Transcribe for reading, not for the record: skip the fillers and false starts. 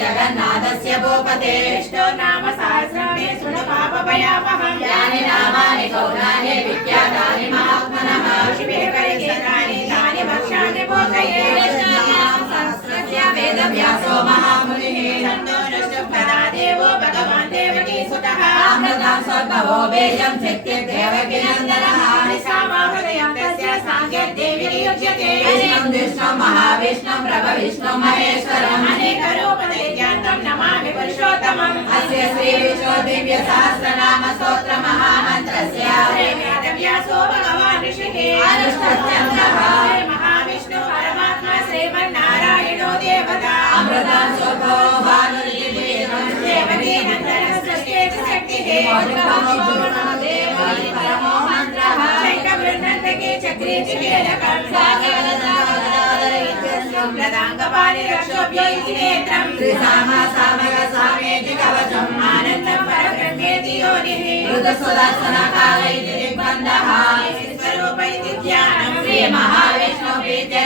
जगन्नाथस्य भूपते विष्णो नाम सहस्रं मे शृणु पापभयापहं यानि नामानि गौणानि विख्यातानि महात्मनः शिवे परिचितानि तानि वक्ष्यामि बोधये सहस्रस्य वेदव्यासो महामुनिः छन्दोनुष्टुप्तदा देवो भगवान् देवकी सुतः अमृतं स्वल्पवो वेयं शक्ति देवकी नन्दनः हृदयं तस्य साङ्गेत् देवी नियुज्यते विष्णुं महाविष्णुं प्रभविष्णुं महेश्वरम् अनेकरूपदैत्यान्तं नमामि पुरुषोत्तमम् अस्य श्री विष्णु दिव्य सहस्रनाम स्तोत्र महामन्त्रस्य वेदव्यासो भगवान् ऋषिः अनुष्ठत्यन्तः महाविष्णु परमात्मा श्रीमन्नारायणो देवता अमृतं स्वल्पो भानुर्दिवीरं देवकी नन्दनः सृष्टे च शक्तिः देवकी परमो मन्त्रः शङ्खवृन्नन्तके चक्रे च कीलकं प्रदाङ्गपाणि रक्षोभ्यो इति नेत्रं त्रिसामा सामग सामेति कवचम् आनन्दं परब्रह्मेति योनिः मृदुसुदर्शनकाल इति दिग्बन्धः स्वरूप इति ध्यानं श्री महावीर